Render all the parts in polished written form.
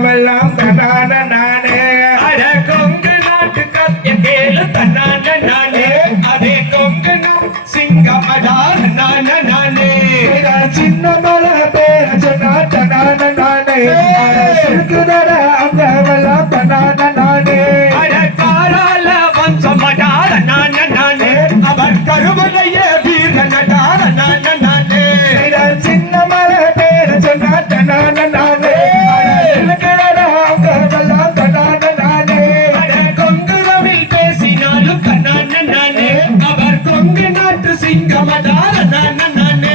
வெல்லாம் தன்னான நானே அட கொங்கு நாட்டு கத்திய கேளு தன்னான நானே அதே கொங்கு சிங்கம் அடார் நானே சின்ன மலை பேர சொன்னா தன்னான நானே இருக்குதட அங்க வெல்லாம் தன்னான நானே அட காரால வம்சம் அடார் நானே அவர் கருவலைய வீரன் அடார் நானே சின்ன மலை பேர சொன்னா தன்னான நானே சிங்கமடார நானே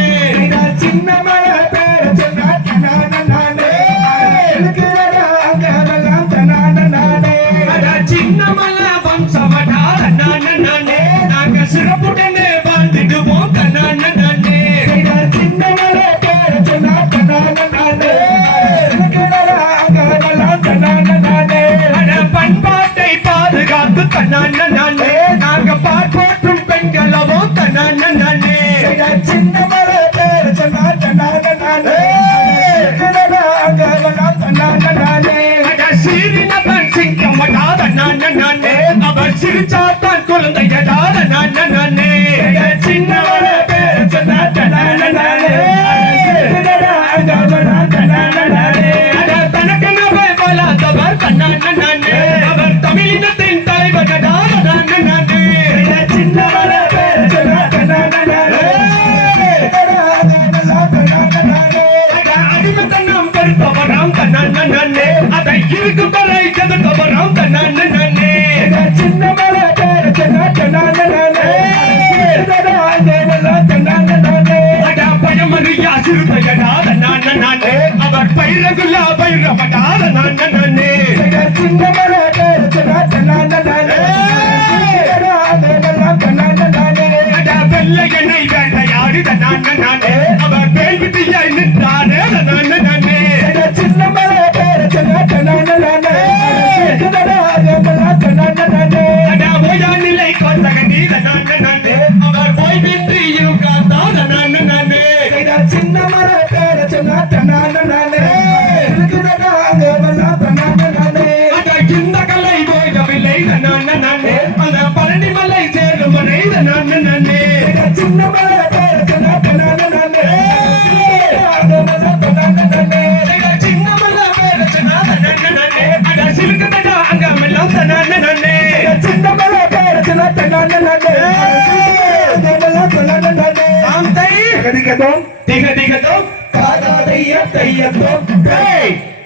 சின்ன மலை பேர சொன்னா தன்னான நானே சின்ன மலை வம்சமடார நானே நாங்க சிறப்புடனே வாழ்ந்துடுவோம் நானே சின்ன மலை பேர சொன்னா தன்னான நானே பண்பாட்டை பாதுகாத்து நானே நாங்க பார்ப்போற்றும் பெண்களவோ நானே சின்ன மலை பேர சொன்னா தன்னான நானே சீரினவன் சிங்கமடாத நானே அவர் சிரிச்சாத்தான் குழந்தையடாத நானே சின்ன மலை பேர சொன்னா தன்னான நானே தனக்கெனவே வளாதவர் நானே அவர் தமிழினத்தின் தலைவனடாத நானே சின்ன மலை பேர சொன்னா தன்னான அடிமத்தனம் பெருப்பவராம் நானே அதை இருக்கும் வரை எதிர்த்தவராம் நானே சின்ன மலை பேர சொன்னா தன்னான பயமறியா சிறுத்தையடாத நானே அவர் பைரகுல்லா பைரவடாத நானே சின்ன மலை பேர சொன்னா தன்னான வெள்ளை எண்ணெய் வேட்டையாடித நானே அவர் பேய் விதியாய் நின்றாரே நானே சின்ன மலை பேர சொன்னா தன்னான நிலை கொண்டக நீத நானே அவர் போய் வித்தியும் காத்தாத நானே சின்ன மலை பேர சொன்னா தன்னான இந்த கலை போகவில்லை நானே அந்த பழனி மலை சேரும் வரை நானே சின்ன மலை பேர சொன்னா தன்னான சின்ன மலை பேர சொன்னா நானே அட சிறுக்கடா அங்கமெல்லாம் நானே சின்ன மலை பேர சொன்னா தன்னான தாம் தை திகதிகதோம் திகதிகதோம் காதா தைய தையத்தோம் hey